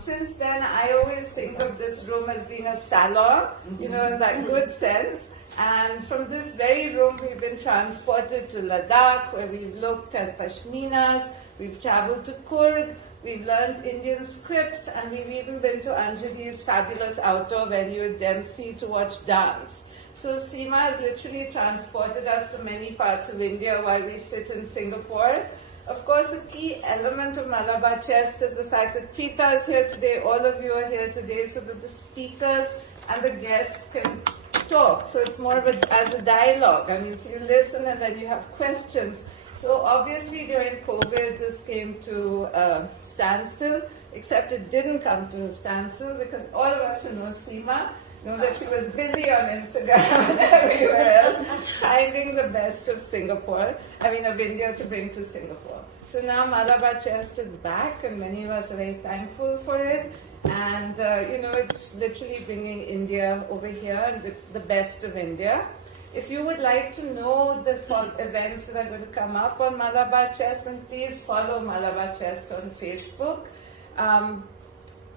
Since then, I always think of this room as being a salon, in that good sense. And from this very room, we've been transported to Ladakh, where we've looked at pashminas, we've traveled to Kurg, we've learned Indian scripts, and we've even been to Anjali's fabulous outdoor venue at Dempsey to watch dance. So Seema has literally transported us to many parts of India while we sit in Singapore. Of course, a key element of Malabar Chest is the fact that Pritha is here today, all of you are here today, so that the speakers and the guests can talk. So it's more of as a dialogue. I mean, so you listen and then you have questions. So obviously during COVID, this came to a standstill, except it didn't come to a standstill because all of us who know Seema know that she was busy on Instagram and everywhere else, finding the best of Singapore, of India to bring to Singapore. So now Malabar Chest is back, and many of us are very thankful for it. And, it's literally bringing India over here and the best of India. If you would like to know the events that are going to come up on Malabar Chest, then please follow Malabar Chest on Facebook.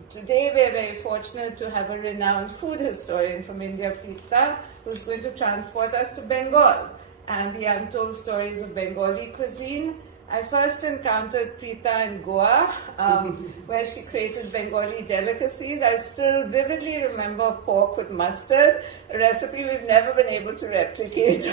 Today we're very fortunate to have a renowned food historian from India, Pritha, who's going to transport us to Bengal and the untold stories of Bengali cuisine. I first encountered Pritha in Goa, where she created Bengali delicacies. I still vividly remember pork with mustard, a recipe we've never been able to replicate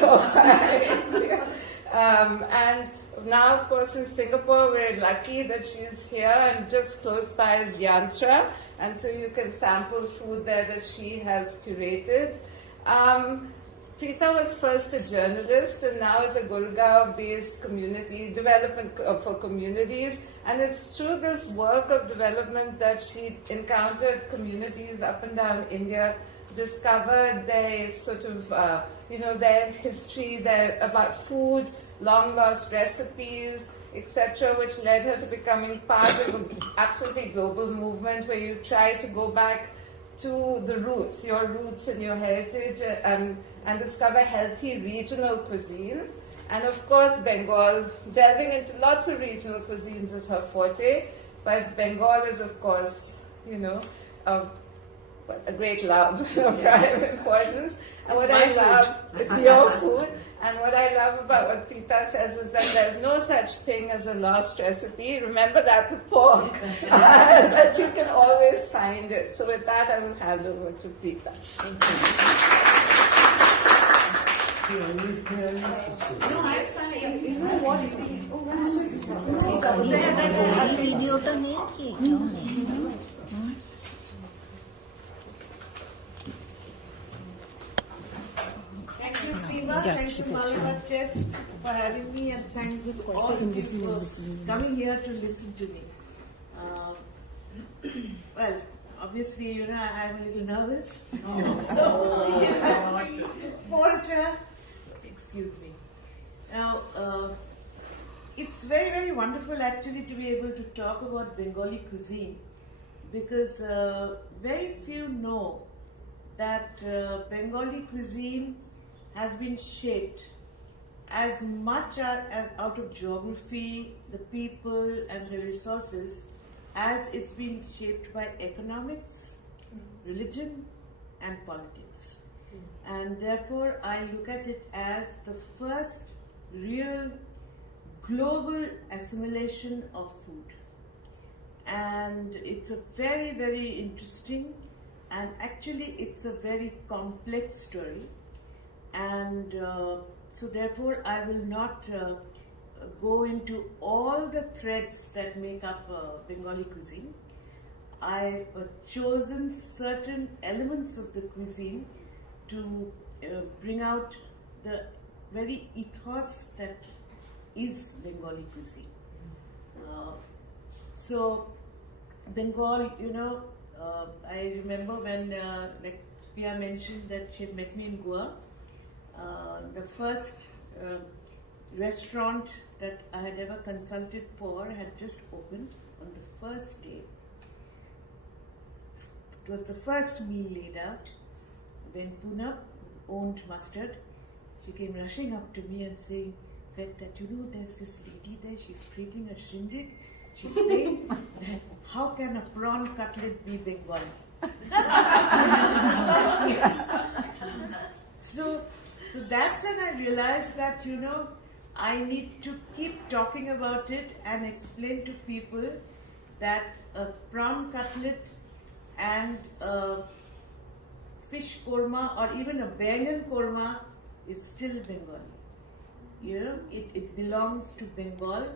and now, of course, in Singapore, we're lucky that she's here, and just close by is Yantra, and so you can sample food there that she has curated. Pritha was first a journalist and now is a Gurgaon-based community development for communities, and it's through this work of development that she encountered communities up and down India, discovered their sort of, their history, about food, long-lost recipes, etc., which led her to becoming part of an absolutely global movement where you try to go back to the roots, your roots and your heritage, and discover healthy regional cuisines. And of course, Bengal, delving into lots of regional cuisines is her forte, but Bengal is, of course, of a great love of prime importance. And what I love, it's your food, and what I love about what Pritha says is that there's no such thing as a lost recipe. Remember that, the pork, that you can always find it. So with that, I will hand over to Pritha. Thank you. Thank you, Seema. Thank you, Malabar Chest, for having me, and thank you all of you for coming here to listen to me. Well, obviously, I'm a little nervous. Falter. Excuse me. Now, it's very, very wonderful actually to be able to talk about Bengali cuisine, because very few know that Bengali cuisine has been shaped as much out of geography, the people and the resources, as it's been shaped by economics, religion and politics. And therefore I look at it as the first real global assimilation of food. And it's a very, very interesting, and actually it's a very complex story. And so therefore I will not go into all the threads that make up Bengali cuisine. I've chosen certain elements of the cuisine to bring out the very ethos that is Bengali cuisine. So Bengal, I remember when, like Pia mentioned that she had met me in Goa. The first restaurant that I had ever consulted for had just opened on the first day. It was the first meal laid out when Puna owned Mustard. She came rushing up to me and said that, there's this lady there, she's creating a shindig, She's saying that how can a prawn cutlet be Bengali? So that's when I realized that, I need to keep talking about it and explain to people that a prawn cutlet and a fish korma or even a bangan korma is still Bengali. It belongs to Bengal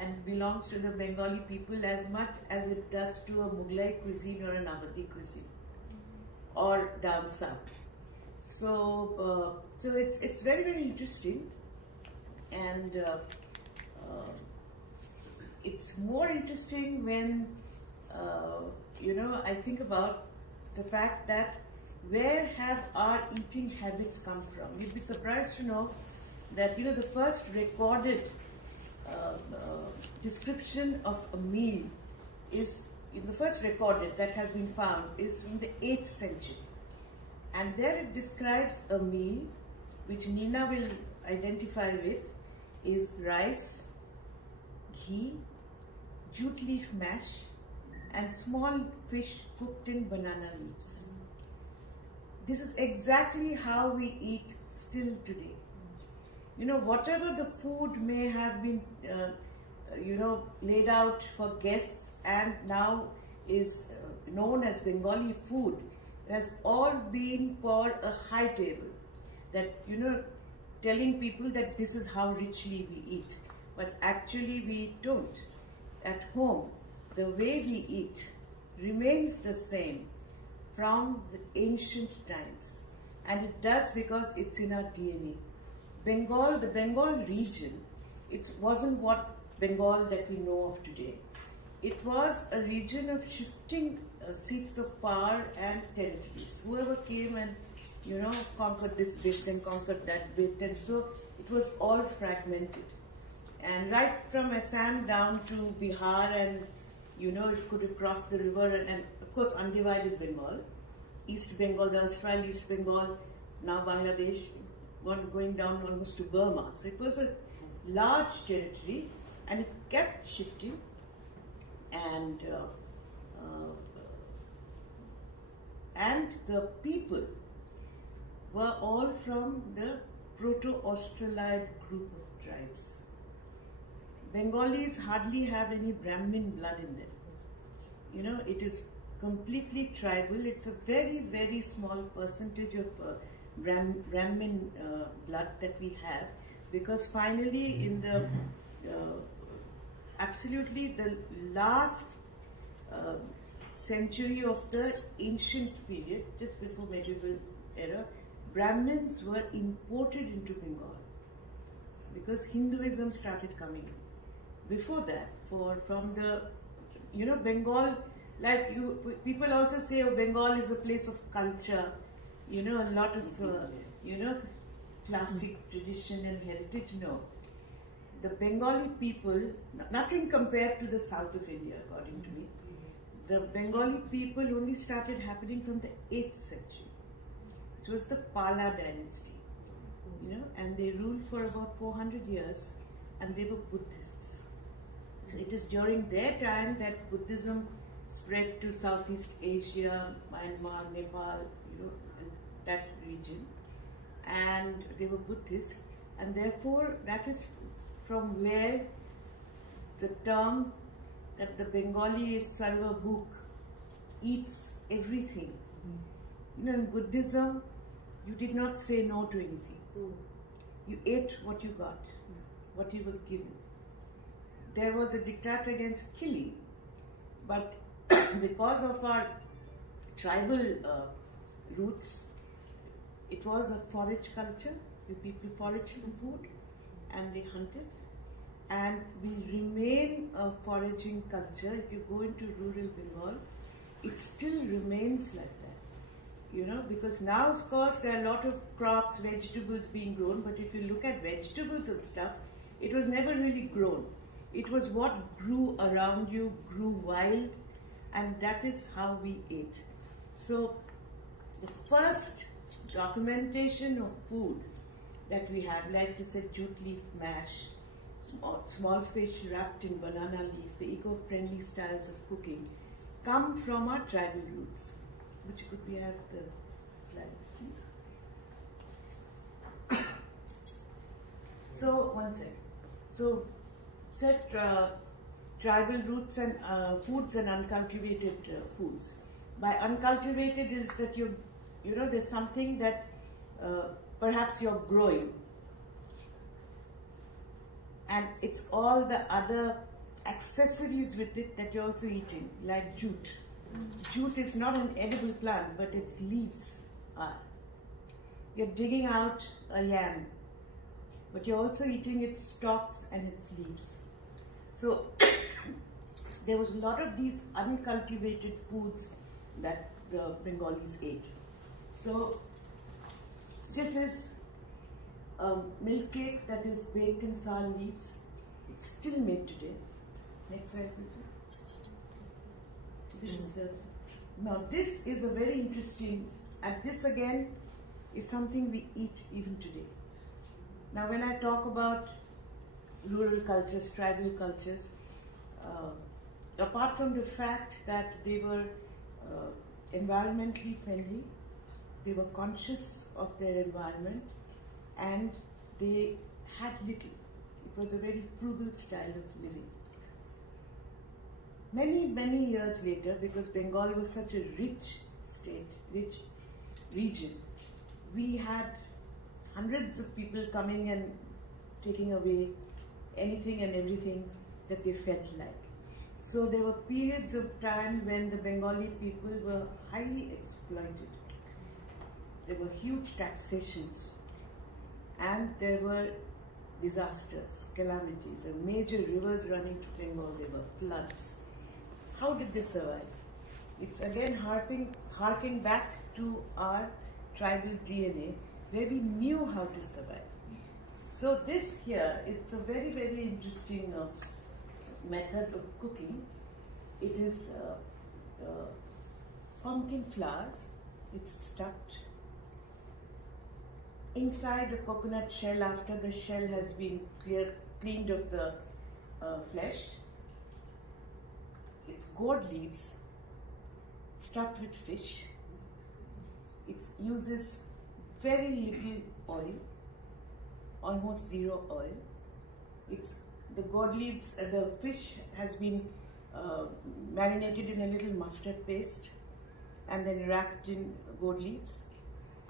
and belongs to the Bengali people as much as it does to a Mughlai cuisine or an Awadhi cuisine or down south. So it's very, very interesting, and it's more interesting when I think about the fact that where have our eating habits come from? You'd be surprised to know that the first recorded description of a meal is the first recorded that has been found is in the 8th century. And there it describes a meal which Nina will identify with is rice, ghee, jute leaf mash, and small fish cooked in banana leaves. This is exactly how we eat still today. Whatever the food may have been, laid out for guests and now is known as Bengali food, has all been for a high table. That, telling people that this is how richly we eat. But actually we don't. At home, the way we eat remains the same from the ancient times. And it does because it's in our DNA. The Bengal region, it wasn't what Bengal that we know of today. It was a region of shifting seats of power and territories. Whoever came and, conquered this bit and conquered that bit, and so it was all fragmented. And right from Assam down to Bihar, and, it could have crossed the river, and of course undivided Bengal, East Bengal, the erstwhile East Bengal, now Bangladesh, going down almost to Burma. So it was a large territory, and it kept shifting, and the people were all from the Proto-Australide group of tribes. Bengalis hardly have any Brahmin blood in them. It is completely tribal. It's a very, very small percentage of Brahmin blood that we have, because finally in the absolutely the last century of the ancient period, just before medieval era, Brahmins were imported into Bengal because Hinduism started coming in. Before that, from the Bengal, like people also say, oh, Bengal is a place of culture, a lot of classic tradition and heritage. No, the Bengali people, nothing compared to the south of India, according to me. The Bengali people only started happening from the 8th century. It was the Pala dynasty, and they ruled for about 400 years, and they were Buddhists. So it is during their time that Buddhism spread to Southeast Asia, Myanmar, Nepal, that region, and they were Buddhist, and therefore that is from where the term that the Bengali is Sarva Bhuk, eats everything. In Buddhism, you did not say no to anything. You ate what you got, what you were given. There was a diktat against killing, but because of our tribal roots, it was a forage culture. The people foraged for food and they hunted. And we remain a foraging culture. If you go into rural Bengal, it still remains like that. Because now, of course, there are a lot of crops, vegetables being grown, but if you look at vegetables and stuff, it was never really grown. It was what grew around you, grew wild, and that is how we ate. So, the first documentation of food that we have, like you said, jute leaf mash, small fish wrapped in banana leaf, the eco-friendly styles of cooking, come from our tribal roots. Which could we have the slides, please? So, one sec. So, set tribal roots and foods and uncultivated foods. By uncultivated is that you know, there's something that perhaps you're growing, and it's all the other accessories with it that you're also eating, like jute. Jute is not an edible plant, but its leaves are. You're digging out a yam, but you're also eating its stalks and its leaves. So there was a lot of these uncultivated foods that the Bengalis ate. So this is a milk cake that is baked in sal leaves. It's still made today. Next slide, please. Now this is a very interesting, and this again is something we eat even today. Now when I talk about rural cultures, tribal cultures, apart from the fact that they were environmentally friendly, they were conscious of their environment, and they had little. It was a very frugal style of living. Many years later, because Bengal was such a rich state, rich region, we had hundreds of people coming and taking away anything and everything that they felt like. So there were periods of time when the Bengali people were highly exploited. There were huge taxations, and there were disasters, calamities, and major rivers running to Bengal. There were floods. How did they survive? It's again harking back to our tribal DNA, where we knew how to survive. So this here, it's a very interesting method of cooking. It is pumpkin flowers. It's stuffed inside a coconut shell after the shell has been cleaned of the flesh. It's gourd leaves stuffed with fish. It uses very little oil, almost zero oil. It's the gourd leaves, the fish has been marinated in a little mustard paste and then wrapped in gourd leaves.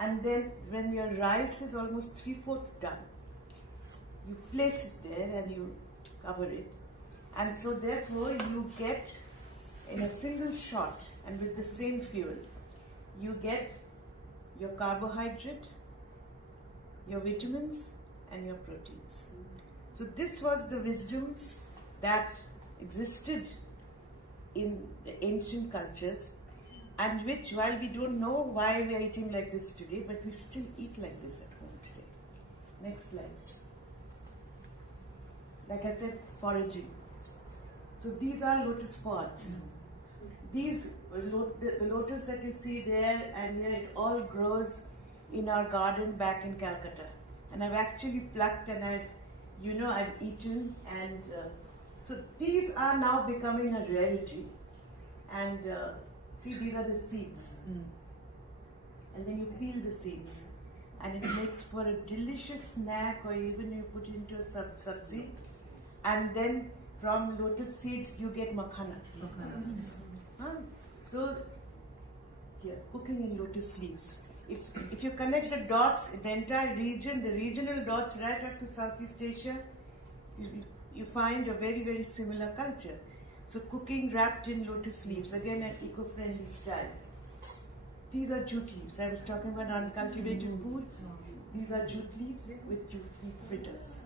And then when your rice is almost 3/4 done, you place it there and you cover it. And so therefore you get, in a single shot and with the same fuel, you get your carbohydrate, your vitamins, and your proteins. So this was the wisdom that existed in the ancient cultures, and which, while we don't know why we are eating like this today, but we still eat like this at home today. Next slide. Like I said, foraging. So these are lotus pods. These, the lotus that you see there and here, it all grows in our garden back in Calcutta. And I've actually plucked and I've eaten, and so these are now becoming a rarity. And see, these are the seeds. And then you peel the seeds, and it makes for a delicious snack, or even you put into a sabzi. And then from lotus seeds you get makhana. So here, cooking in lotus leaves. It's, if you connect the dots, the entire region, the regional dots right up to Southeast Asia, you find a very similar culture. So cooking wrapped in lotus leaves, again an eco-friendly style. These are jute leaves. I was talking about uncultivated foods. These are jute leaves with jute leaf fritters.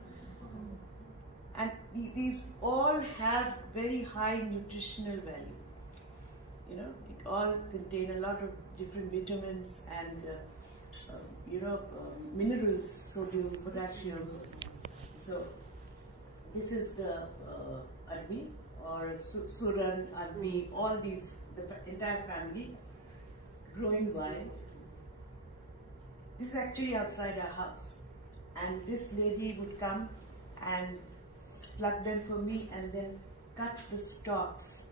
And these all have very high nutritional value. You know, it all contain a lot of different vitamins and minerals, sodium, potassium. So this is the arbi, or suran, arbi, all these, the entire family, growing wild. This is actually outside our house, and this lady would come and pluck them for me and then cut the stalks.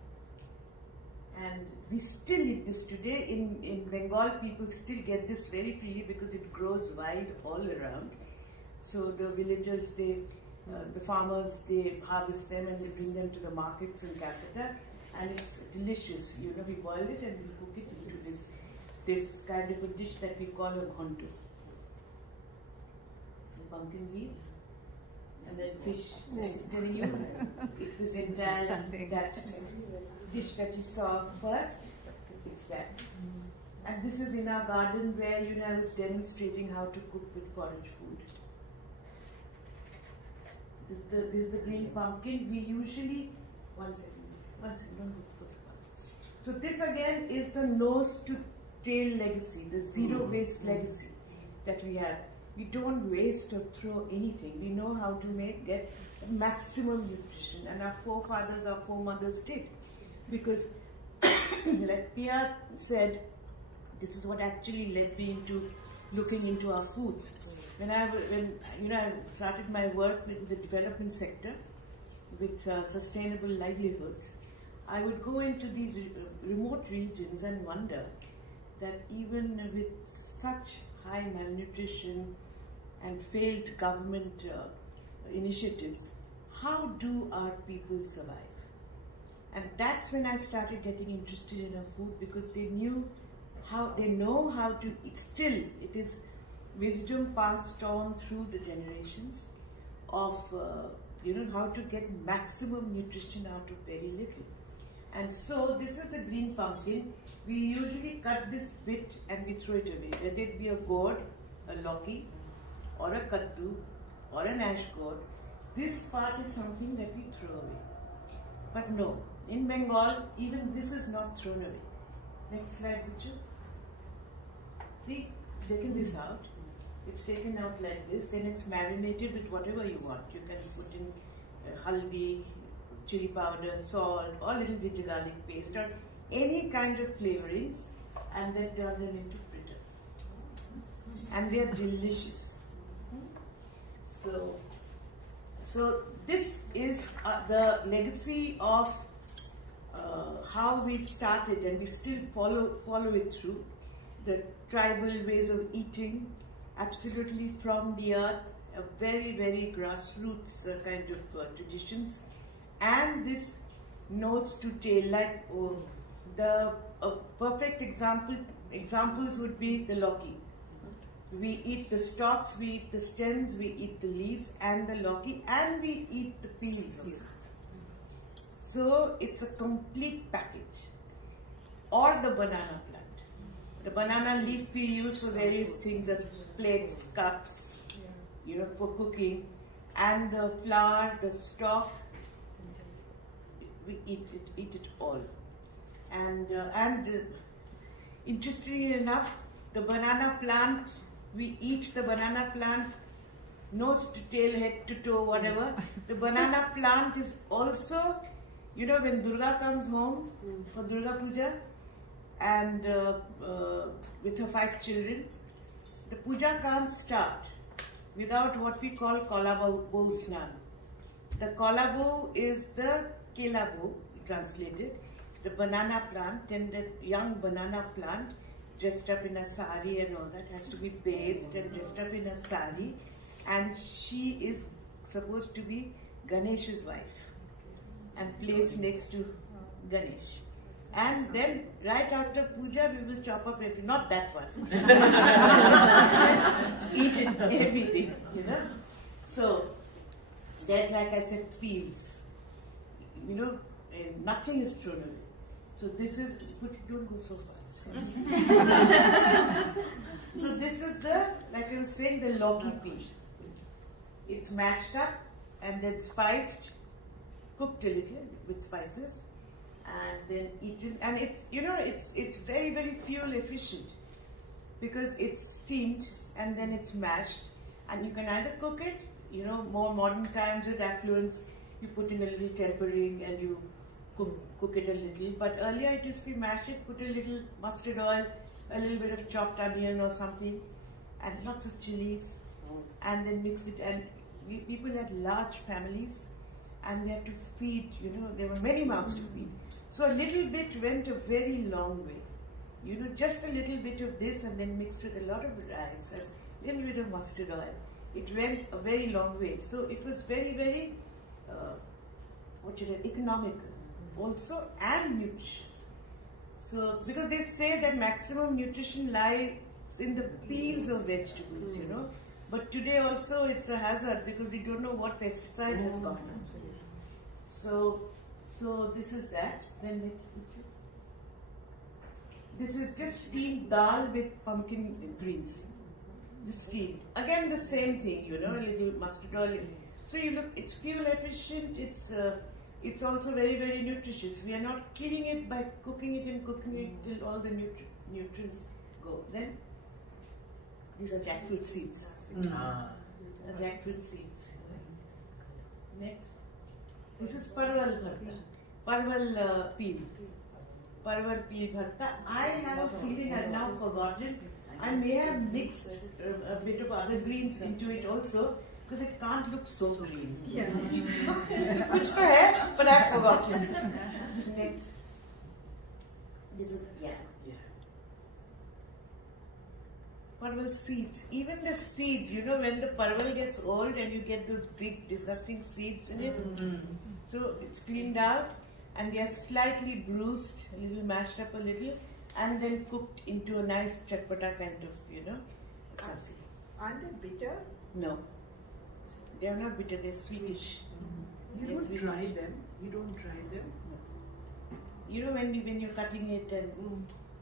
And we still eat this today. In Bengal, people still get this very freely because it grows wild all around. So the villagers, the farmers, they harvest them and they bring them to the markets in Calcutta. And it's delicious. You know, we boil it and we cook it into this kind of a dish that we call a ghonto. The pumpkin leaves. And then fish, I'm telling you, it's this entire that dish that you saw first, it's that. And this is in our garden where I was demonstrating how to cook with porridge food. This is the green pumpkin. We usually, one second, don't go first. So this again is the nose to tail legacy, the zero waste legacy that we have. We don't waste or throw anything. We know how to get maximum nutrition, and our forefathers, our foremothers did. Because, like Pia said, this is what actually led me into looking into our foods. When I started my work in the development sector with sustainable livelihoods, I would go into these remote regions and wonder that even with such high malnutrition and failed government initiatives, how do our people survive? And that's when I started getting interested in our food, because they know how to eat. Still, it is wisdom passed on through the generations of how to get maximum nutrition out of very little. And so this is the green pumpkin. We usually cut this bit and we throw it away. Whether it be a gourd, a lauki, or a kaddu, or an ash gourd, this part is something that we throw away. But no, in Bengal, even this is not thrown away. Next slide, Buchu. See, taken this out. It's taken out like this. Then it's marinated with whatever you want. You can put in haldi, chili powder, salt, or little ginger garlic paste, or any kind of flavorings, and then turn them into fritters. And they are delicious. So this is the legacy of how we started, and we still follow it through. The tribal ways of eating, absolutely from the earth, a very, very grassroots kind of traditions. And this nose to tail, like the perfect examples would be the lauki. We eat the stalks, we eat the stems, we eat the leaves and the lauki, and we eat the peels also. So it's a complete package. Or the banana plant. The banana leaf we use for various things as plates, cups, for cooking. And the flower, the stalk, we eat it all. And interestingly enough, the banana plant, we eat the banana plant, nose to tail, head to toe, whatever. The banana plant is also, when Durga comes home for Durga Puja and with her 5 children, the puja can't start without what we call kolabo snan. The kolabo is the kelabo, translated, the banana plant, and that young banana plant dressed up in a sari and all that has to be bathed and dressed up in a sari, and she is supposed to be Ganesh's wife and placed next to Ganesh. And then right after puja we will chop up everything, not that one. Each and everything, So then, like I said, peels. Nothing is thrown away. So this is, but don't go so fast. So this is like I was saying, the lauki peel. It's mashed up and then spiced, cooked a little with spices, and then eaten. And it's very, very fuel efficient because it's steamed and then it's mashed. And you can either cook it, more modern times with affluence, you put in a little tempering and you cook it a little. But earlier it used to be mash it, put a little mustard oil, a little bit of chopped onion or something, and lots of chilies, and then mix it. And people had large families, and they had to feed, there were many mouths to feed. So a little bit went a very long way. Just a little bit of this and then mixed with a lot of rice and a little bit of mustard oil. It went a very long way. So it was very, very, economical also and nutritious. So, because they say that maximum nutrition lies in the peels of vegetables, But today also it's a hazard because we don't know what pesticide has gotten. So this is that. Then next picture. This is just steamed dal with pumpkin greens. Just steamed. Again the same thing, a little mustard oil. So it's fuel efficient. It's also very, very nutritious. We are not killing it by cooking it till all the nutrients go. Then these are jackfruit seeds. Jackfruit seeds. Next. This is parval bharta. Parval peel. Parval peel bharta. I have a feeling I've now forgotten. I may have mixed a bit of other greens into it also because it can't look so green. Yeah. Good for her, but I've forgotten. Next. This is parval seeds. Even the seeds, when the parval gets old and you get those big disgusting seeds in it. So it's cleaned out and they are slightly bruised, a little mashed up a little, and then cooked into a nice chatpata kind of, sabzi. Aren't they bitter? No. They are not bitter, they're sweetish. You don't dry them? You don't dry them? No. When you're cutting it and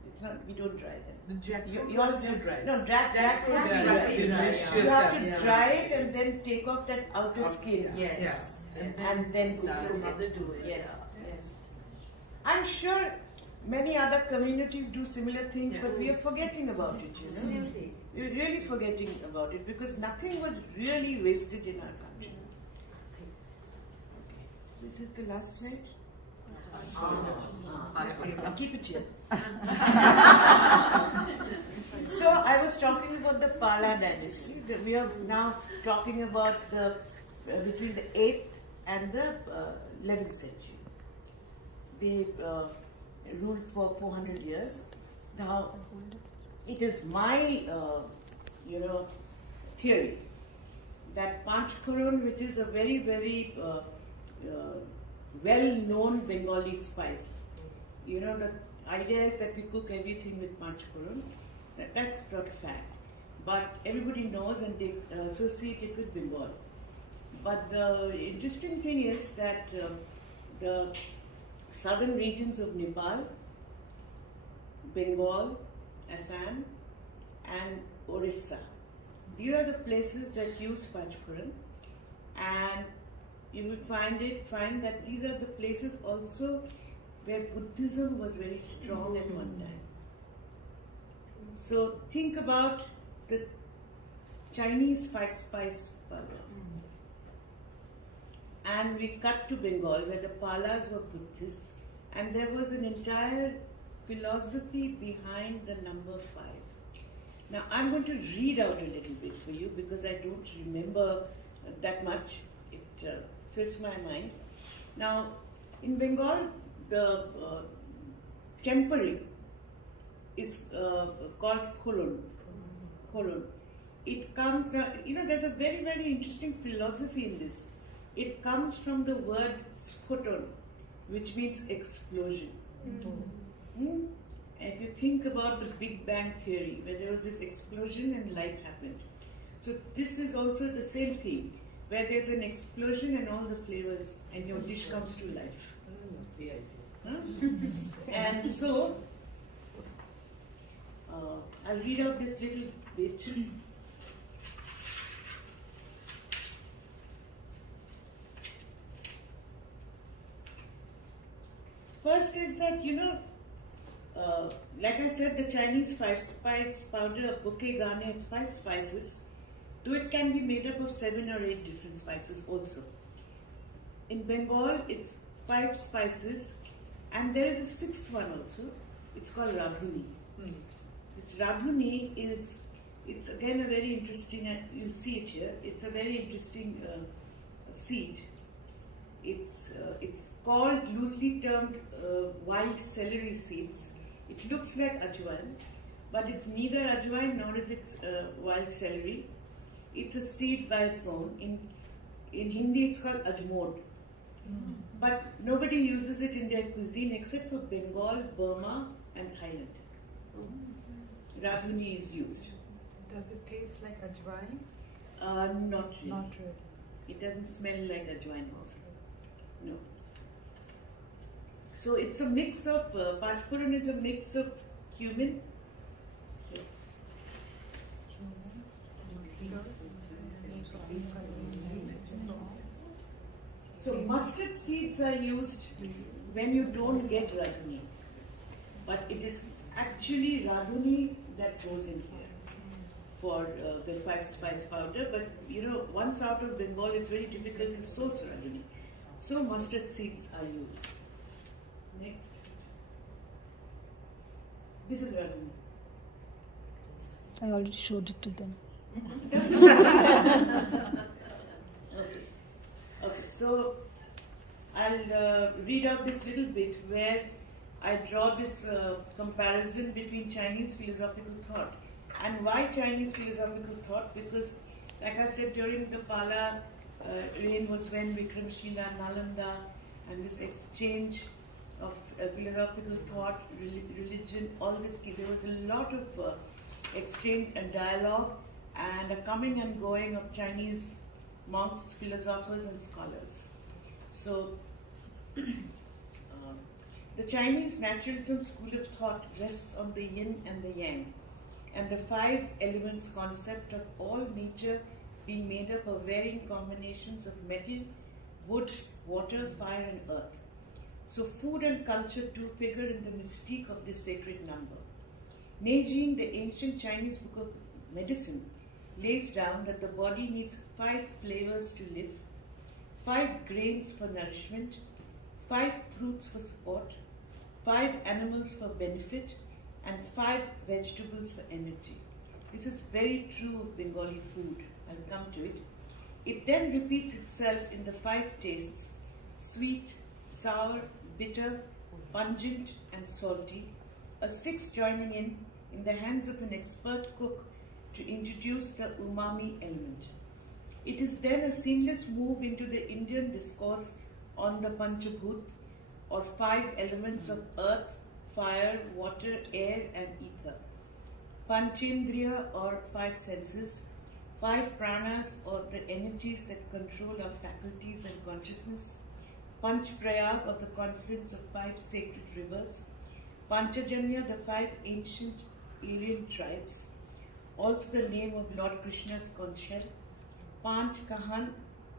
it's not, we don't dry them. The jackfruit you also dry. No, jackfruit. You have to dry it and then take off that outer skin. Yes. And then cook it. Yes. I'm sure many other communities do similar things, but we are forgetting about it, Absolutely. We're really forgetting about it because nothing was really wasted in our country. Okay. This is the last slide. I'll keep it here. So I was talking about the Pala dynasty. We are now talking about the between the 8th and the 11th century. They ruled for 400 years. Now, it is my theory that Panchphoron, which is a very, very well-known Bengali spice, the idea is that we cook everything with Panchphoron. That's not a fact. But everybody knows and they associate it with Bengal. But the interesting thing is that the southern regions of Nepal, Bengal, Assam, and Orissa, these are the places that use Panchphoron, and you will find that these are the places also where Buddhism was very strong at one time. So think about the Chinese spice powder. And we cut to Bengal where the Palas were Buddhists, and there was an entire philosophy behind the number 5. Now I'm going to read out a little bit for you because I don't remember that much. It sets my mind. Now in Bengal, the tempering is called khoron. It comes now, there's a very, very interesting philosophy in this. It comes from the word sphoton, which means explosion. If you think about the Big Bang theory, where there was this explosion and life happened. So this is also the same thing, where there's an explosion and all the flavors, and your dish comes to life. And so, I'll read out this little bit. First is that, like I said, the Chinese 5-spice powder, a bouquet garni of 5 spices, though it can be made up of 7 or 8 different spices also. In Bengal, it's 5 spices, and there is a 6th one also. It's called Rabhuni. This Rabhuni it's again a very interesting, you'll see it here, it's a very interesting seed. It's called loosely termed wild celery seeds. It looks like ajwain, but it's neither ajwain nor is it wild celery. It's a seed by its own. In Hindi, it's called ajmod. But nobody uses it in their cuisine except for Bengal, Burma, and Thailand. Radhuni is used. Does it taste like ajwain? Not really. Not really. It doesn't smell like ajwain also. No. So it's a mix of, Pachpuran is a mix of cumin. So mustard seeds are used when you don't get radhuni. But it is actually radhuni that goes in here for the 5-spice powder. But you know, once out of Bengal, it's very difficult to source radhuni. So mustard seeds are used. Next. This is radhuni. I already showed it to them. Okay, so I'll read out this little bit where I draw this comparison between Chinese philosophical thought. And why Chinese philosophical thought? Because, like I said, during the Pala reign was when Vikramshila, Nalanda, and this exchange of philosophical thought, religion, all this, there was a lot of exchange and dialogue and a coming and going of Chinese monks, philosophers, and scholars. So, the Chinese naturalism school of thought rests on the yin and the yang, and the 5 elements concept of all nature being made up of varying combinations of metal, wood, water, fire, and earth. So, food and culture too figure in the mystique of this sacred number. Neijing, the ancient Chinese book of medicine, lays down that the body needs 5 flavors to live, 5 grains for nourishment, 5 fruits for support, 5 animals for benefit, and 5 vegetables for energy. This is very true of Bengali food. I'll come to it. It then repeats itself in the 5 tastes: sweet, sour, bitter, pungent, and salty, a 6th joining in the hands of an expert cook to introduce the umami element. It is then a seamless move into the Indian discourse on the Panchabhut, or 5 elements of earth, fire, water, air, and ether. Panchendriya, or 5 senses, 5 pranas, or the energies that control our faculties and consciousness, Panchprayag, or the confluence of 5 sacred rivers, Panchajanya, the 5 ancient Aryan tribes, also the name of Lord Krishna's conch shell, Panch Kahan,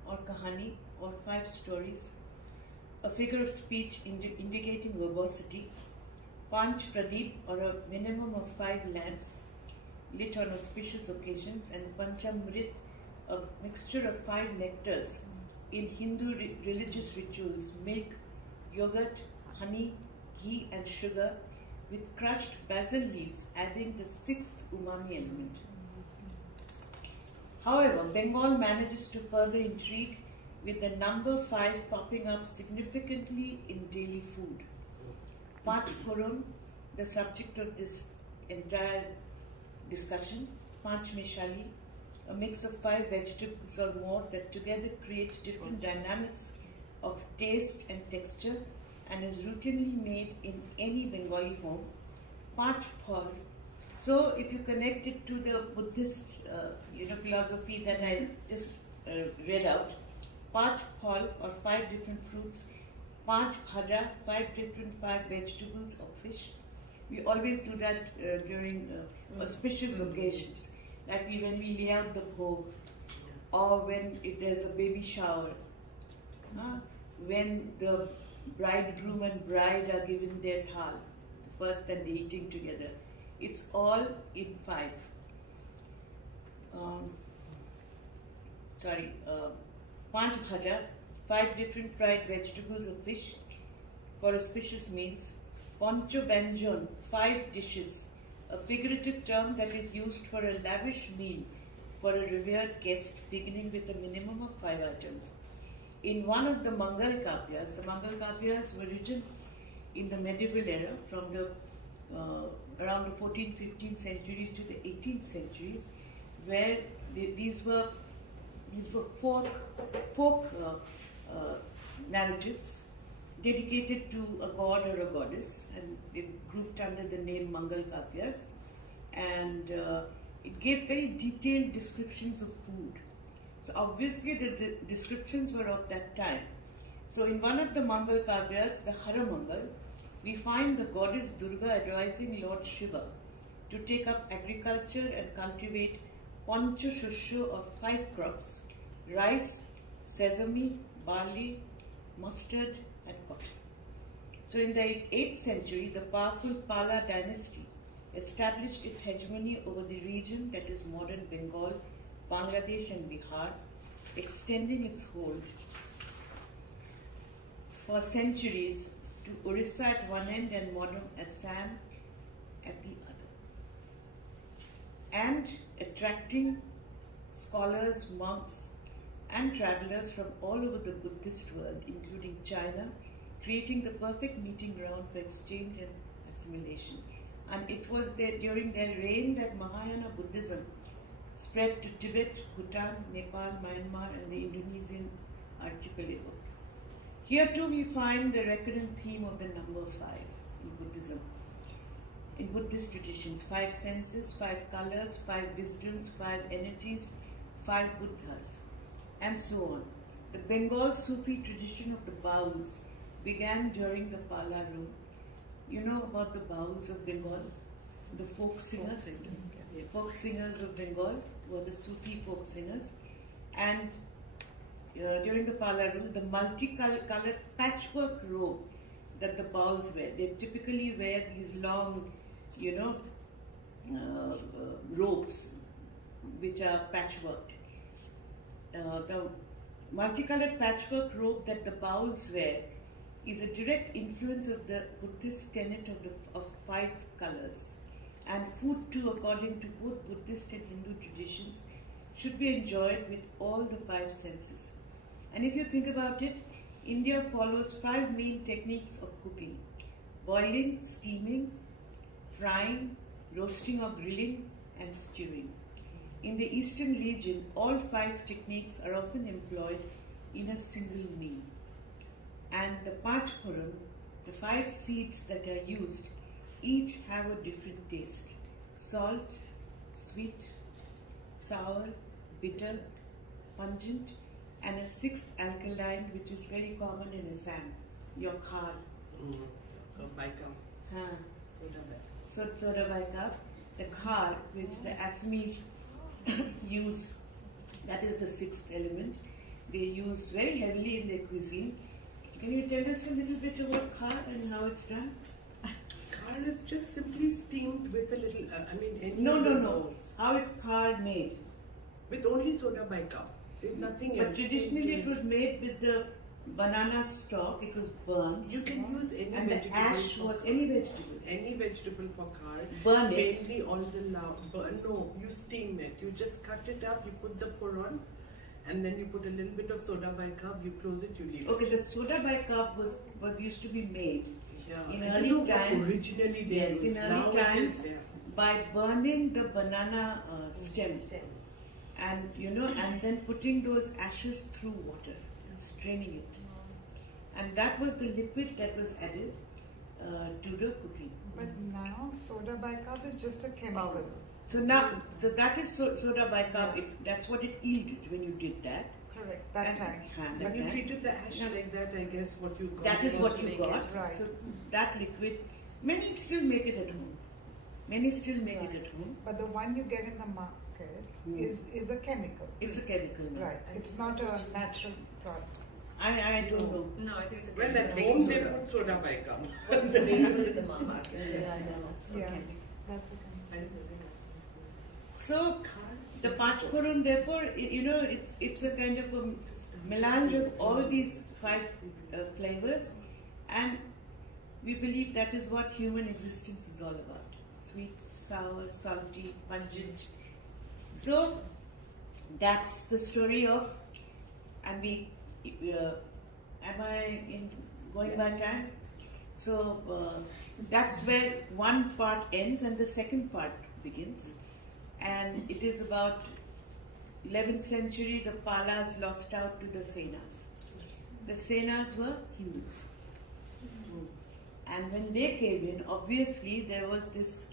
or Kahani, or 5 stories, a figure of speech indicating verbosity, Panch Pradeep, or a minimum of 5 lamps lit on auspicious occasions, and Panchamrit, a mixture of 5 nectars in Hindu religious rituals: milk, yogurt, honey, ghee, and sugar, with crushed basil leaves adding the 6th umami element. However, Bengal manages to further intrigue with the number 5 popping up significantly in daily food. Panch Phuran, the subject of this entire discussion, Panch Mishali, a mix of 5 vegetables or more that together create different dynamics of taste and texture, and is routinely made in any Bengali home. Panch Phal. So, if you connect it to the Buddhist, philosophy that I just read out, Panch Phal, or 5 different fruits, Panch Bhaja, 5 vegetables or fish. We always do that during auspicious occasions, like when we lay out the bhog, or when there's a baby shower, when the bridegroom and bride are given their thal, the first and the eating together. It's all in 5. Panch Bhaja, 5 different fried vegetables or fish for auspicious meals. Pancho Banjon, 5 dishes, a figurative term that is used for a lavish meal for a revered guest, beginning with a minimum of 5 items. in one of the Mangal Kavyas. The Mangal Kavyas were written in the medieval era from the around the 14th, 15th centuries to the 18th centuries, where these were folk narratives dedicated to a god or a goddess, and they grouped under the name Mangal Kavyas, and it gave very detailed descriptions of food. So obviously the descriptions were of that time. So in one of the Mangal Kavyas, the Haramangal, we find the goddess Durga advising Lord Shiva to take up agriculture and cultivate Pancha Shushyo of 5 crops: rice, sesame, barley, mustard and cotton. So in the 8th century, the powerful Pala dynasty established its hegemony over the region that is modern Bengal, Bangladesh and Bihar, extending its hold for centuries to Orissa at one end and modern Assam at the other, and attracting scholars, monks and travelers from all over the Buddhist world, including China, creating the perfect meeting ground for exchange and assimilation. And it was there during their reign that Mahayana Buddhism spread to Tibet, Bhutan, Nepal, Myanmar and the Indonesian archipelago. Here too we find the recurrent theme of the number 5 in Buddhism. In Buddhist traditions, 5 senses, 5 colors, 5 wisdoms, 5 energies, 5 Buddhas, and so on. The Bengal Sufi tradition of the Bauls began during the Pala rule. You know about the Bauls of Bengal? The folk singers? Folk singers of Bengal were the Sufi folk singers. And during the Pala rule, the multicolored patchwork robe that the Bauls wear, they typically wear these long, robes which are patchworked. The multicolored patchwork robe that the Bauls wear is a direct influence of the Buddhist tenet of 5 colors. And food too, according to both Buddhist and Hindu traditions, should be enjoyed with all the 5 senses. And if you think about it, India follows 5 main techniques of cooking: boiling, steaming, frying, roasting or grilling, and stewing. In the eastern region, all 5 techniques are often employed in a single meal. And the Panchpuram, the 5 seeds that are used, each have a different taste: salt, sweet, sour, bitter, pungent, and a 6th alkaline which is very common in Assam, your khar. Soda by cup. The khar, which the Assamese use, that is the 6th element. They use very heavily in their cuisine. Can you tell us a little bit about khar and how it's done? Khar is just simply steamed with a little, No. How is khar made? With only soda by cup. There's nothing else. But traditionally it was made with the banana stalk, it was burned. You can use any and vegetable. the ash was any vegetable. Any vegetable for khar. Burn it. Mainly on the no, you steam it. You just cut it up, you put the puran, and then you put a little bit of soda by cup, you close it, you leave it. Okay, the soda by cup was used to be made in I early don't know times. what originally they Yes, used. in Now early it times, is, by burning the banana stem, and and then putting those ashes through water, straining it, and that was the liquid that was added to the cooking. But now soda by cup is just a chemical. So that is soda by cup. That's what it yielded when you did that. Correct. That time. But you treated the ash like that, I guess, what you got. That is what you got. Right. So that liquid, many still make it at home. Many still make it at home. But the one you get in the markets is a chemical. It's a chemical. Now. Right. It's not a natural product. I don't know. No, I think it's a Well, at baking home they soda. put soda by cup. What is available in the market? Yeah, I know. Yeah. Okay. That's a chemical. So the Panchpuram, therefore, it's a kind of a melange of all these 5 flavors, and we believe that is what human existence is all about: sweet, sour, salty, pungent. So that's the story of, and we am I going by time? So that's where one part ends and the second part begins. And it is about 11th century, the Palas lost out to the Senas. The Senas were Hindus. And when they came in, obviously there was this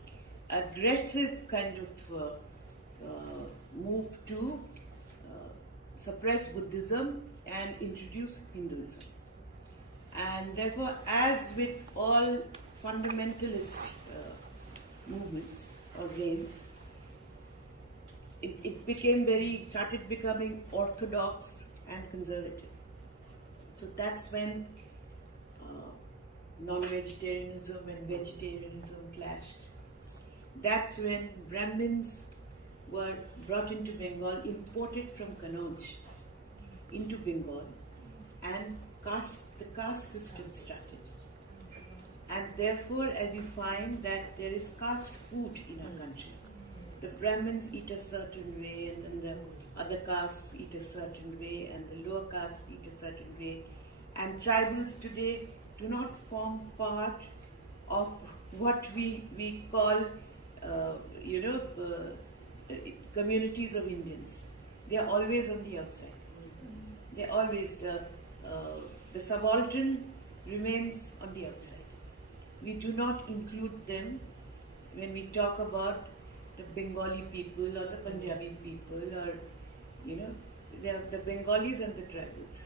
aggressive kind of move to suppress Buddhism and introduce Hinduism. And therefore, as with all fundamentalist movements or gains, it started becoming orthodox and conservative. So that's when non-vegetarianism and vegetarianism clashed. That's when Brahmins were brought into Bengal, imported from Kannauj into Bengal, and the caste system started. And therefore, as you find that there is caste food in our country. The Brahmins eat a certain way, and then the other castes eat a certain way, and the lower castes eat a certain way. And tribals today do not form part of what we call, communities of Indians. They are always on the outside. They're always the subaltern remains on the outside. We do not include them when we talk about the Bengali people or the Punjabi people, or they are the Bengalis and the tribals.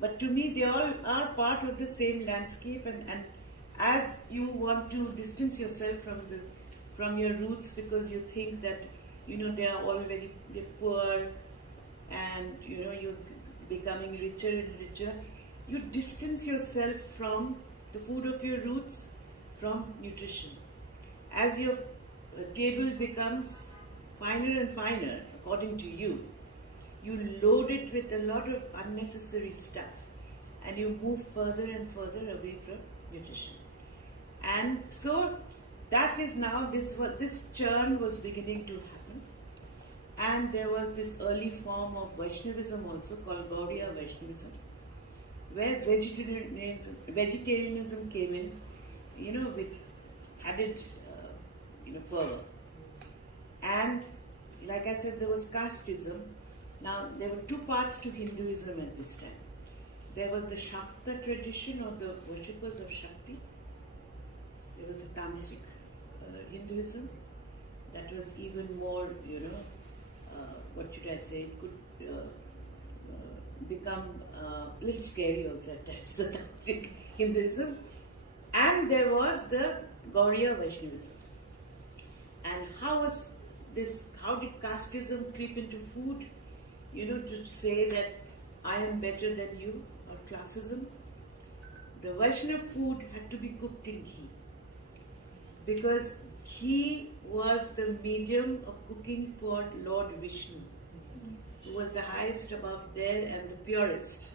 But to me, they all are part of the same landscape, and as you want to distance yourself from your roots because you think that they are all they're poor, and you're becoming richer and richer, you distance yourself from the food of your roots, from nutrition. As your table becomes finer and finer, according to you, you load it with a lot of unnecessary stuff, and you move further and further away from nutrition. And so that is now, this churn was beginning to happen. And there was this early form of Vaishnavism also called Gauriya Vaishnavism, where vegetarianism came in, with added, fervor. And like I said, there was casteism. Now, there were two parts to Hinduism at this time. There was the Shakta tradition of the worshippers of Shakti. There was the Tantric Hinduism that was even more, what should I say, it could become a little scary also at times, the Tantric Hinduism. And there was the Gauriya Vaishnavism. And how did casteism creep into food? To say that I am better than you, or classism. The Vaishnava food had to be cooked in ghee, because ghee was the medium of cooking for Lord Vishnu, who was the highest above there and the purest.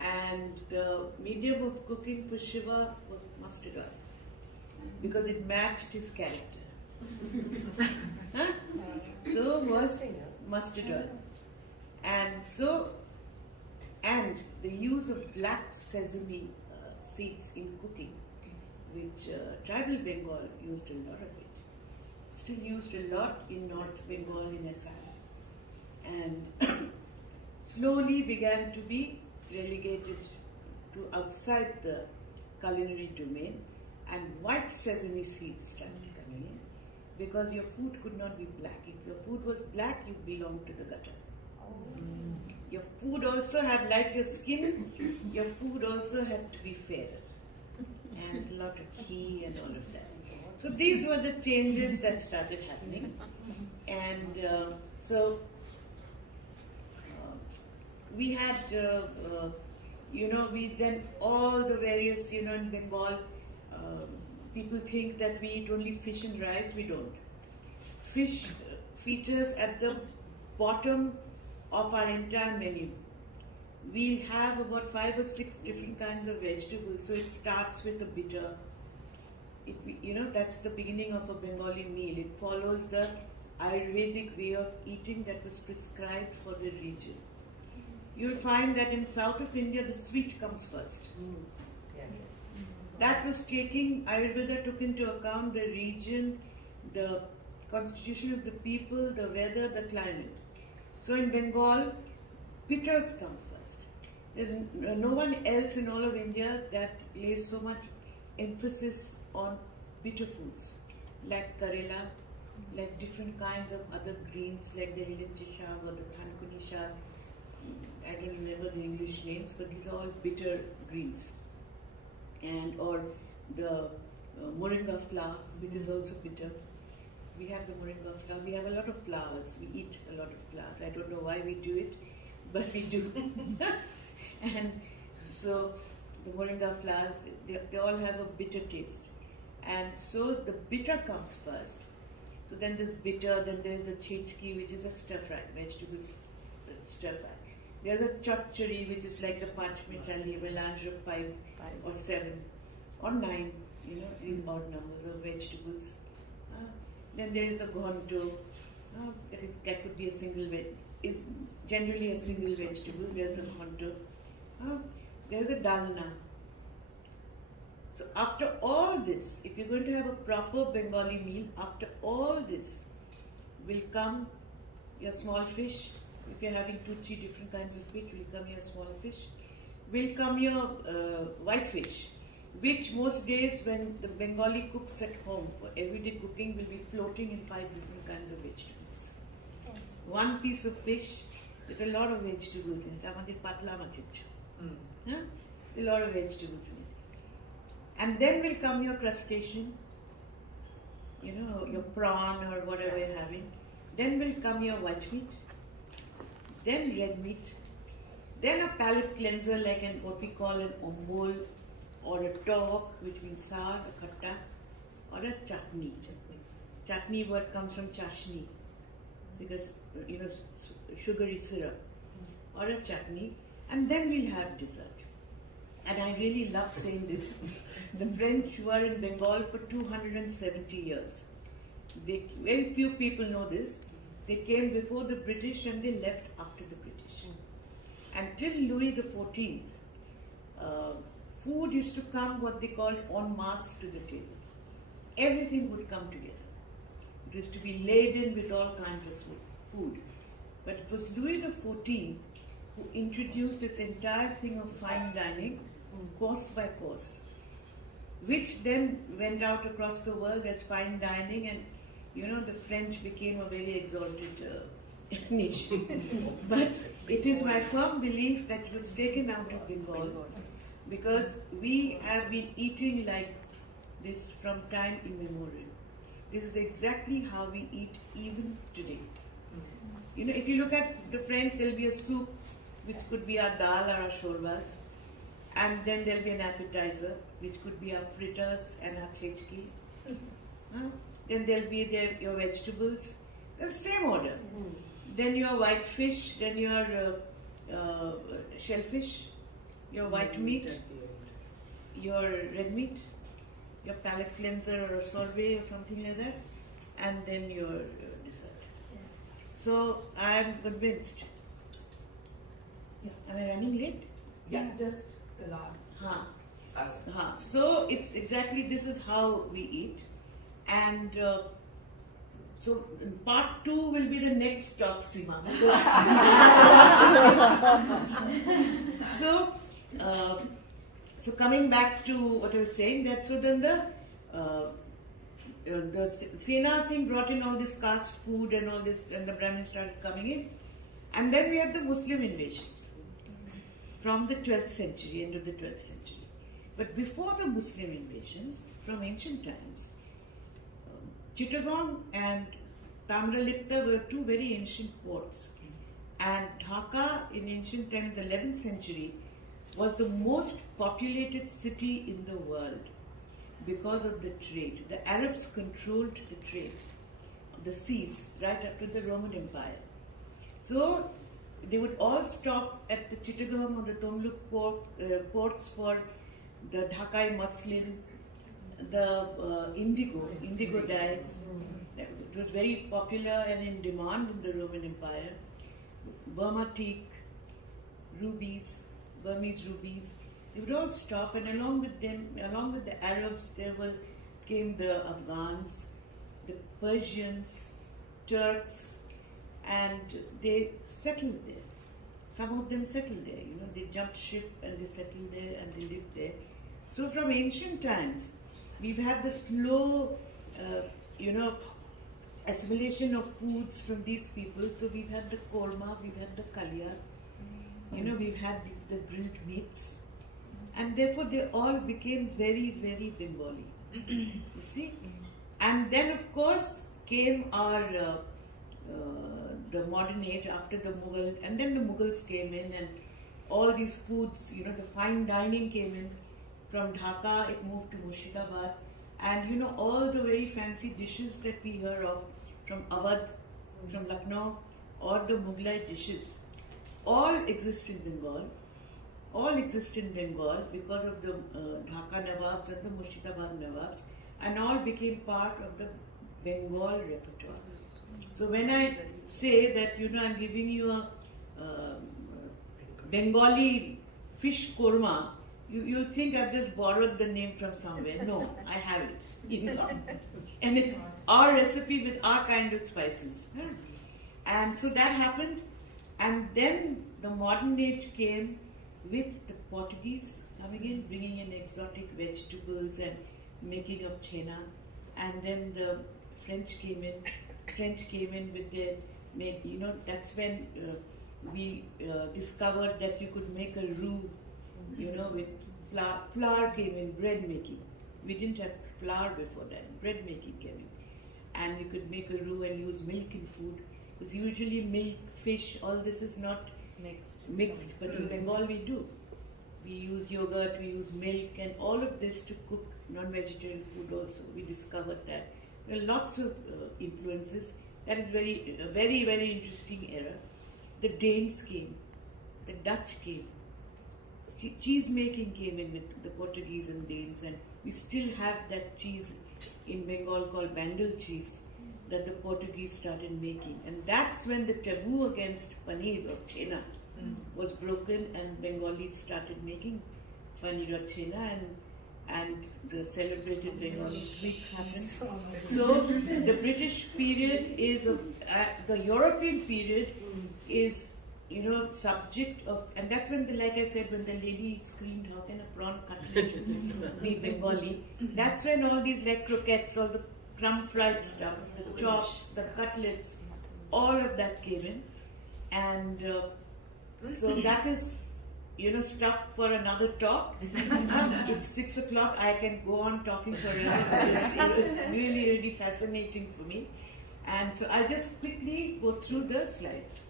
And the medium of cooking for Shiva was mustard oil, because it matched his character. So was mustard oil. And the use of black sesame seeds in cooking, which tribal Bengal used a lot of it, still used a lot in North Bengal, in Assam, and slowly began to be relegated to outside the culinary domain, and white sesame seeds started coming in, because your food could not be black. If your food was black, you belonged to the gutter. Your food also had, like your skin, your food also had to be fair, and a lot of ghee and all of that. So these were the changes that started happening. And we had, we then all the various, in Bengal, people think that we eat only fish and rice. We don't. Fish features at the bottom of our entire menu. We have about 5 or 6 different kinds of vegetables. So it starts with a bitter. That's the beginning of a Bengali meal. It follows the Ayurvedic way of eating that was prescribed for the region. you'll find that in south of India, the sweet comes first. That was taking, Ayurveda took into account the region, the constitution of the people, the weather, the climate. So in Bengal, bitters come first. There's no one else in all of India that lays so much emphasis on bitter foods, like karela, like different kinds of other greens, like the vilinchi shag or the thankuni shag. I don't remember the English names, but these are all bitter greens. And or the moringa flower, which is also bitter. We have the moringa flower. We have a lot of flowers. We eat a lot of flowers. I don't know why we do it, but we do. And so the moringa flowers, they all have a bitter taste. And so the bitter comes first. So then there's bitter, then there's the chechki, which is a stir-fry, vegetables stir-fry. There's a chotchuri, which is like the panch michali, a melange of 5 or 7 or 9, in odd numbers of vegetables. Then there is the ghonto, that could be a single is generally a single vegetable. There's a ghonto. There's a dalna. So after all this, if you're going to have a proper Bengali meal, after all this will come your small fish. If you're having 2-3 different kinds of fish, will come your small fish. Will come your white fish, which most days when the Bengali cooks at home for everyday cooking will be floating in 5 different kinds of vegetables. One piece of fish with a lot of vegetables in it. Amadir patla machich. A lot of vegetables in it. And then will come your crustacean, your prawn or whatever you're having. Then will come your white meat. Then red meat, then a palate cleanser like what we call an ombol or a tok, which means saag, a khatta, or a chutney. Chutney word comes from chashni, because sugary syrup, or a chutney, and then we'll have dessert. And I really love saying this. The French who are in Bengal for 270 years. Very few people know this. They came before the British and they left after the British. Until Louis XIV, food used to come what they called en masse to the table. Everything would come together. It was to be laden with all kinds of food. But it was Louis XIV who introduced this entire thing of fine dining, course by course, which then went out across the world as fine dining, and the French became a very exalted niche. But it is my firm belief that it was taken out of Bengal because we have been eating like this from time immemorial. This is exactly how we eat even today. If you look at the French, there'll be a soup which could be our dal or our shorbas, and then there'll be an appetizer which could be our fritters and our chechki. Then there'll be your vegetables. That's the same order. Then your white fish, then your shellfish, your white meat, your red meat, your palate cleanser or a sorbet or something like that, and then your dessert. So I'm convinced. Am I running late? Yeah, just the last. So it's exactly this is how we eat. And so part 2 will be the next talk, Seema. So coming back to what I was saying, that so then the Sena thing brought in all this caste food and all this, and the Brahmins started coming in. And then we had the Muslim invasions from the 12th century, end of the 12th century. But before the Muslim invasions, from ancient times, Chittagong and Tamralipta were 2 very ancient ports. And Dhaka in ancient times, the 11th century, was the most populated city in the world because of the trade. The Arabs controlled the trade, the seas, right up to the Roman Empire. So they would all stop at the Chittagong or the Tomluk ports for the Dhakai muslin, the indigo dyes. It was very popular and in demand in the Roman Empire. Burma teak, rubies, Burmese rubies. They would all stop, and along with them, along with the Arabs, came the Afghans, the Persians, Turks, and they settled there. Some of them settled there, they jumped ship and they settled there and they lived there. So from ancient times, we've had the slow, assimilation of foods from these people. So we've had the korma, we've had the kalia, we've had the grilled meats, and therefore they all became very, very Bengali. You see? And then of course came our the modern age after the Mughal, and then the Mughals came in, and all these foods, the fine dining came in. From Dhaka it moved to Murshidabad, and all the very fancy dishes that we hear of from Awadh, from Lucknow, or the Mughlai dishes, all exist in Bengal. All exist in Bengal because of the Dhaka Nawabs and the Murshidabad Nawabs, and all became part of the Bengal repertoire. So when I say that I'm giving you a Bengali fish korma, you'll think I've just borrowed the name from somewhere. No, I have it. And it's our recipe with our kind of spices. And so that happened, and then the modern age came with the Portuguese coming in, bringing in exotic vegetables and making up chena, and then the French came in. French came in with their that's when we discovered that you could make a roux, with flour. Flour came in, bread making. We didn't have flour before that. Bread making came in, and you could make a roux and use milk in food, because usually milk, fish, all this is not mixed, but in Bengal we do. We use yogurt, we use milk, and all of this to cook non-vegetarian food also. We discovered that. There are lots of influences. That is a very, very interesting era. The Danes came, the Dutch came, cheese making came in with the Portuguese and Danes, and we still have that cheese in Bengal called Bengal cheese that the Portuguese started making. And that's when the taboo against paneer or chena was broken, and Bengalis started making paneer or chena, and the celebrated Bengali sweets happened. So the British period is the European period is subject of, and that's when like I said, when the lady screamed, how can a prawn cutlet be Bengali? That's when all these like croquettes, all the crumb fried stuff, the chops, the cutlets, all of that came in, and so that is stuff for another talk. It's 6 o'clock. I can go on talking forever. It's really, really fascinating for me. And so I just quickly go through the slides.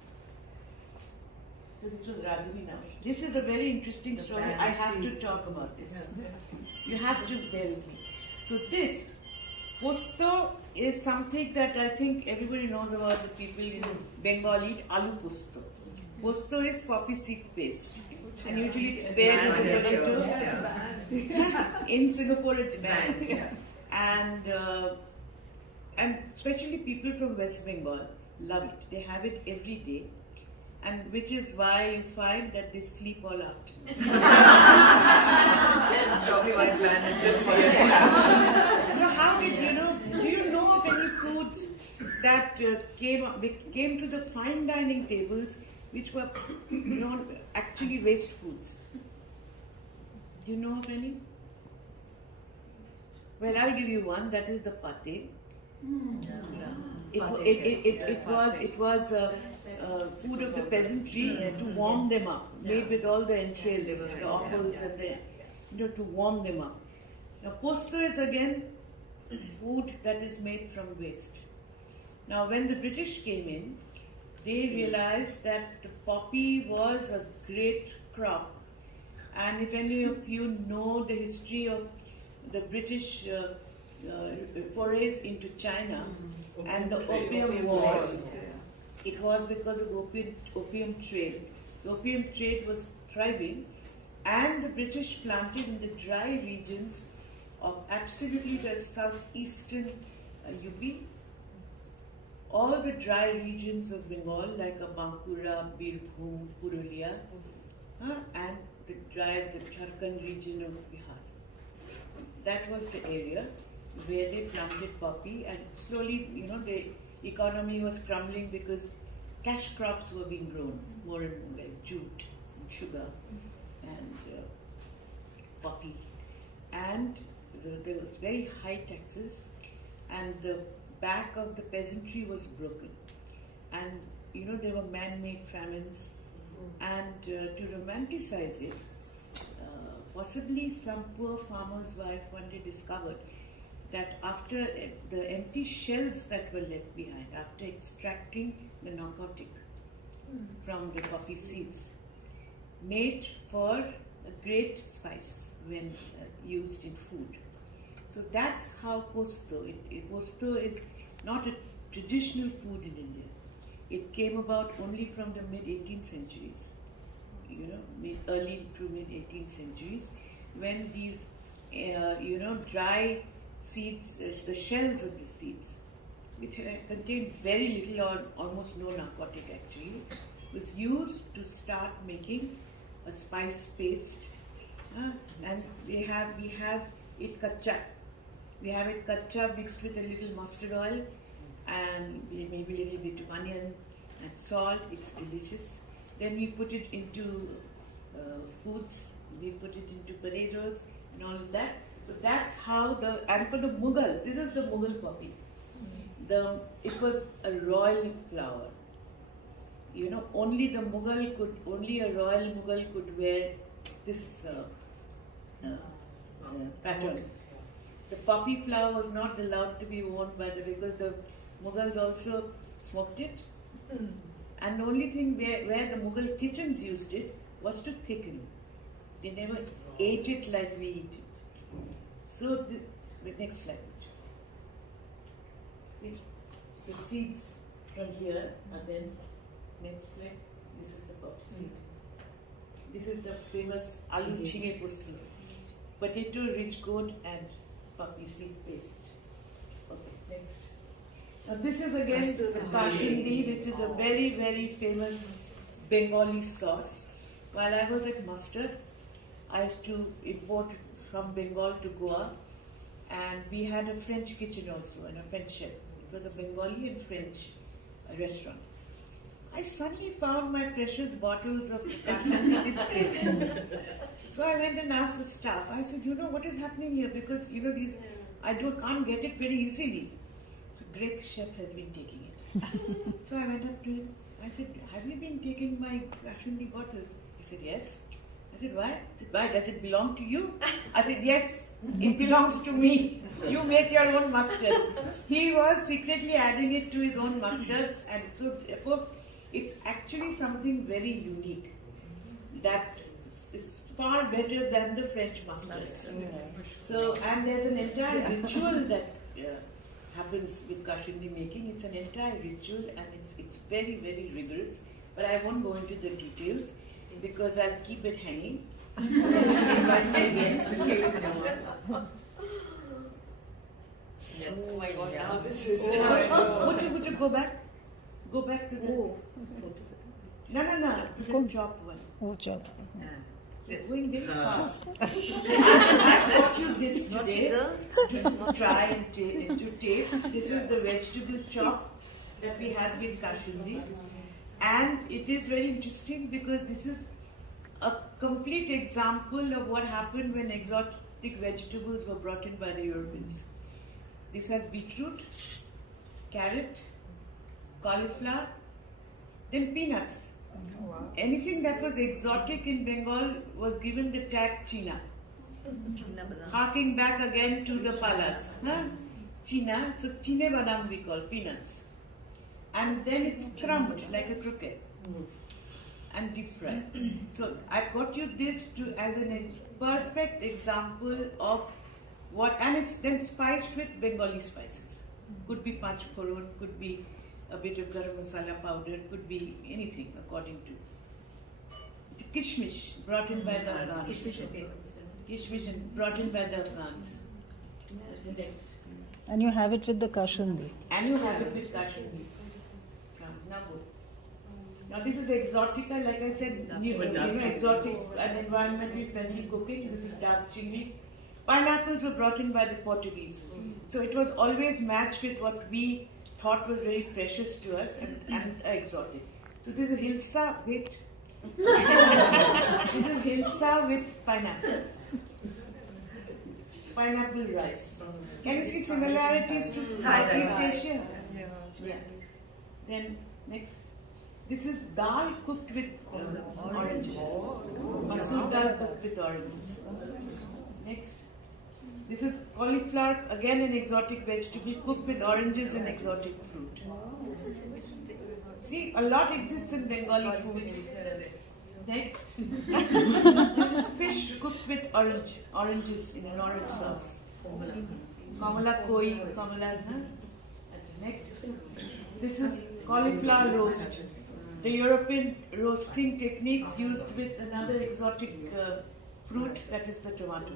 So this was Radhini now. This is a very interesting story. I have to talk about this. You have to bear with me. So this, posto is something that I think everybody knows about. The people in Bengal eat aloo posto. Posto is poppy seed paste. And usually it's banned in potato. In Singapore it's banned. And especially people from West Bengal love it. They have it every day. And which is why you find that they sleep all afternoon. That's probably why it's banned. So how did do you know of any foods that came to the fine dining tables which were actually waste foods? Do you know of any? Well, I'll give you one. That is the pate. It was food of the peasantry to warm them up, made with all the entrails, the offals, and to warm them up. Now, posto is again food that is made from waste. Now, when the British came in, they realized that the poppy was a great crop, and if any of you know the history of the British forays into China and the opium wars, it was because of opium trade. The opium trade was thriving, and the British planted in the dry regions of absolutely the southeastern UP, all the dry regions of Bengal like Bankura, Birbhum, Purulia, and the Jharkhand region of Bihar. That was the area where they planted poppy, and slowly, the economy was crumbling because cash crops were being grown more and more, like jute, and sugar, and poppy. And there were very high taxes, and the back of the peasantry was broken. And there were man-made famines, and to romanticize it, possibly some poor farmer's wife one day discovered that after the empty shells that were left behind, after extracting the narcotic from the poppy seeds, made for a great spice when used in food. So that's how posto. Posto is not a traditional food in India. It came about only from the mid-18th centuries, early to mid-18th centuries, when these, dry seeds, the shells of the seeds, which contained very little or almost no narcotic actually, was used to start making a spice paste. And we have it kacha. We have it kacha mixed with a little mustard oil and maybe a little bit of onion and salt. It's delicious. Then we put it into foods. We put it into potatoes and all of that. So that's how and for the Mughals, this is the Mughal poppy. It was a royal flower. Only a royal Mughal could wear this pattern. The poppy flower was not allowed to be worn because the Mughals also smoked it. And the only thing where the Mughal kitchens used it was to thicken. They never ate it like we eat it. So the next slide. The seeds from here are then, next slide, this is the poppy seed. This is the famous aloo chile posto. Potato, rich goat and poppy seed paste. Okay, next. Now this is again the kashindi, which is a very, very famous Bengali sauce. While I was at mustard, I used to import from Bengal to Goa, and we had a French kitchen also and a French chef. It was a Bengali and French restaurant. I suddenly found my precious bottles of kashindi displayed. So I went and asked the staff. I said, what is happening here? Because these, can't get it very easily. So Greg chef has been taking it. So I went up to him. I said, have you been taking my kashindi bottles? He said, yes. I said, why? He said, why? Does it belong to you? I said, yes, it belongs to me. You make your own mustards. He was secretly adding it to his own mustards, and so therefore it's actually something very unique that is far better than the French mustards. So, and there's an entire ritual that happens with kashindi making. It's an entire ritual, and it's very, very rigorous. But I won't go into the details because I'll keep it hanging. Oh my God! Now this is. Would you go back? Go back to the. No. To the chopped one. Oh, chop. It's going very fast. I brought you this today to try and to taste. This is the vegetable chop that we have with kashindi. And it is very interesting because this is a complete example of what happened when exotic vegetables were brought in by the Europeans. This has beetroot, carrot, cauliflower, then peanuts. Wow. Anything that was exotic in Bengal was given the tag China. Harking back again to the palas. China, so chine badam we call peanuts. And then it's crumbed like a croquette and deep fried. So I've got you this as a perfect example of what, and it's then spiced with Bengali spices. Could be panch phoron, could be a bit of garam masala powder, could be anything according to. Kishmish brought in by the Afghans. Kishmish brought in by the Afghans. And you have it with the kashindi. And you have it with kashindi. Now this is exotica, like I said, exotic and environmentally friendly cooking. This is dark chili. Pineapples were brought in by the Portuguese. So it was always matched with what we thought was very precious to us and exotic. So this is hilsa with pineapple. Pineapple rice. Can you see similarities to Southeast Asia? Yeah. Then next. This is dal cooked with oranges. Masoor dal cooked with oranges. Next. This is cauliflower, again an exotic vegetable cooked with oranges and exotic fruit. See, a lot exists in Bengali food. Next. This is fish cooked with oranges in an orange sauce. Kamala koi, kamala, next. This is cauliflower roast. The European roasting techniques used with another exotic fruit, that is the tomato.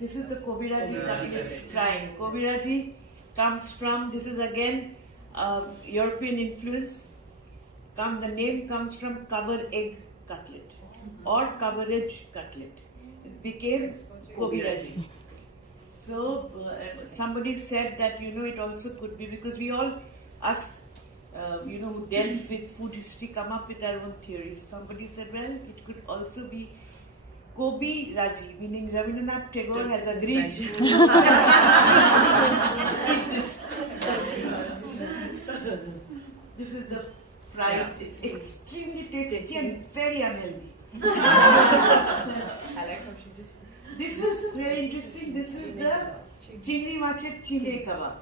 This is the Kobiraji cutlet frying. Kobiraji comes from, this is again European influence. The name comes from cover egg cutlet or coverage cutlet. It became Kobiraji. So somebody said that it also could be, because we all, us, who dealt with food history, come up with our own theories. Somebody said, well, it could also be Kobi Raji, meaning Rabindranath Tagore has agreed to eat this. This is the fried. It's extremely tasty and very unhealthy. This is very interesting. This is the chingri machet chile kebab.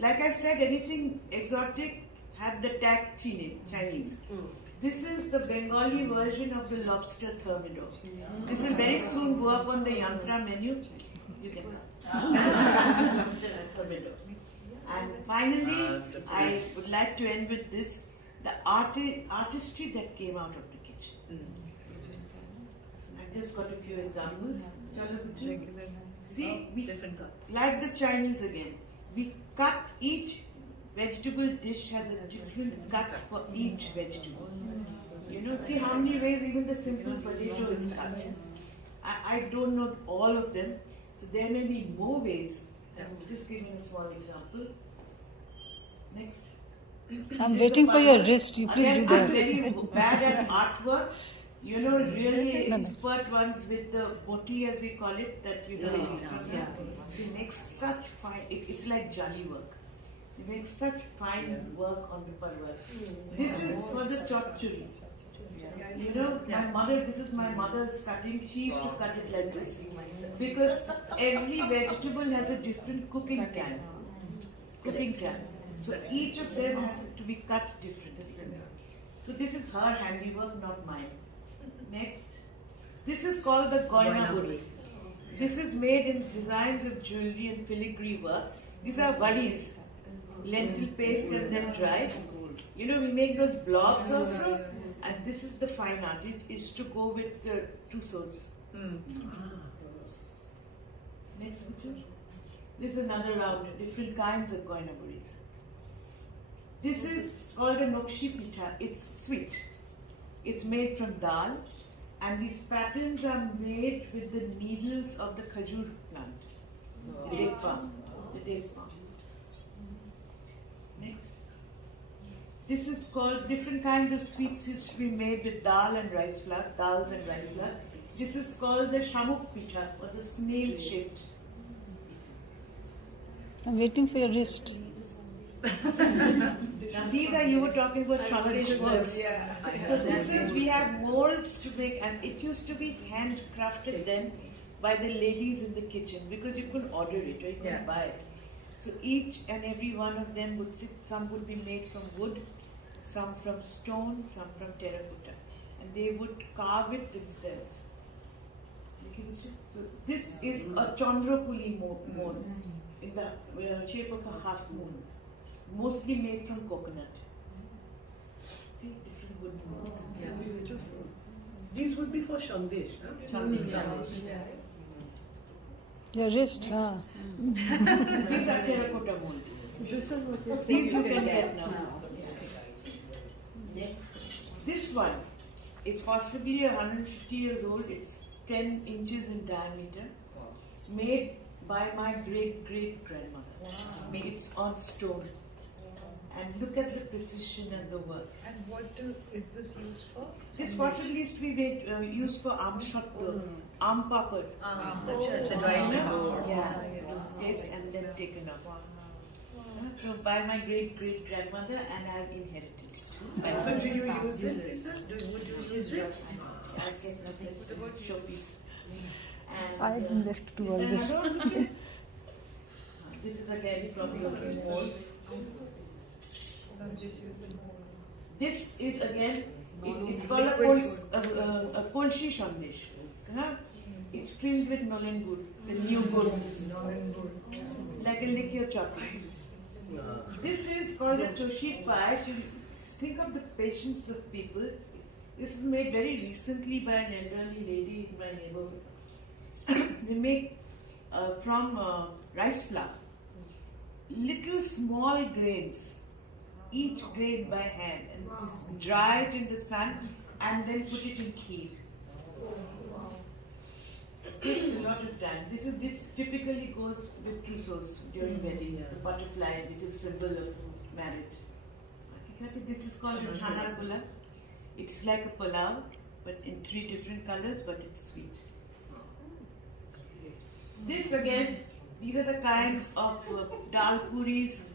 Like I said, anything exotic had the tag chile, Chinese. This is the Bengali version of the lobster thermidor. This will very soon go up on the yantra menu. You can come. And finally, I would like to end with this, the artistry that came out of the kitchen. I've just got a few examples. See, like the Chinese again, we cut each vegetable dish has a different cut for each vegetable. See how many ways even the simple potato is cut. I don't know all of them, so there may be more ways. Just give me a small example. Next. I'm waiting for your wrist. You please do that. I'm very bad at artwork. Really expert ones with the boti, as we call it, that they make such fine. It's like jali work. They make such fine work on the parwar. This is for the chotchuri. My mother, this is my mother's cutting. She used to cut it like this because every vegetable has a different cooking can. So each of them have to be cut different. So this is her handiwork, not mine. Next. This is called the goina buri. This is made in designs of jewelry and filigree work. These are buddies. Lentil paste and then dried. We make those blobs also, and this is the fine art. It is to go with trousseaux. Next picture. This is another round, different kinds of koinaburis. This is called a nokshi pitha. It's sweet. It's made from dal, and these patterns are made with the needles of the khajur plant, the date palm. Next. This is called different kinds of sweets used to be made with dal and rice flours, dals and rice flour. This is called the shamuk pitha, or the snail shaped. I'm waiting for your wrist. Now these are, you were talking about Shandesh works. So this is, we have molds to make, and it used to be handcrafted then by the ladies in the kitchen, because you couldn't order it or you couldn't buy it. So each and every one of them would sit, some would be made from wood, some from stone, some from terracotta, and they would carve it themselves. So this is a Chandrakuli mold in the shape of a half moon, mostly made from coconut. See, different wood molds. Yeah, beautiful. These would be for Shandesh, huh? Shandesh. Your wrist, huh? These are terracotta molds. This is what you're These saying. you can get now. This one is possibly 150 years old. It's 10 inches in diameter. Made by my great-great-grandmother. It's on stone. And look at the precision and the work. And what is this used for? This possibly is to be made, used for arm papad. Taste and then taken off. So by my great-great-grandmother, and I have inherited it. So do you use it? Would you use it? I get nothing about showpiece. And, I left to all this. This is again from your molds. This is again, it's called a Kolshi Shandesh. It's filled with Nolen Gur, the new gur, like a liquor chocolate. This is called a Choshi pie. To think of the patience of people. This was made very recently by an elderly lady in my neighborhood. They make from rice flour, little small grains, each grain by hand, and dry it in the sun and then put it in kheer. It takes a lot of time. This typically goes with trousseaus during weddings, the butterfly, which is symbol of marriage. This is called a chana pula. It's like a pulao, but in 3 different colors, but it's sweet. This again, these are the kinds of dal puris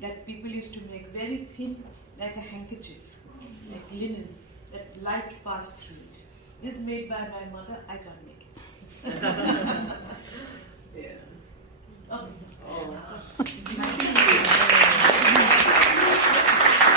that people used to make, very thin, like a handkerchief, like linen, that light passed through it. This is made by my mother, I can't make it. Yeah. Okay.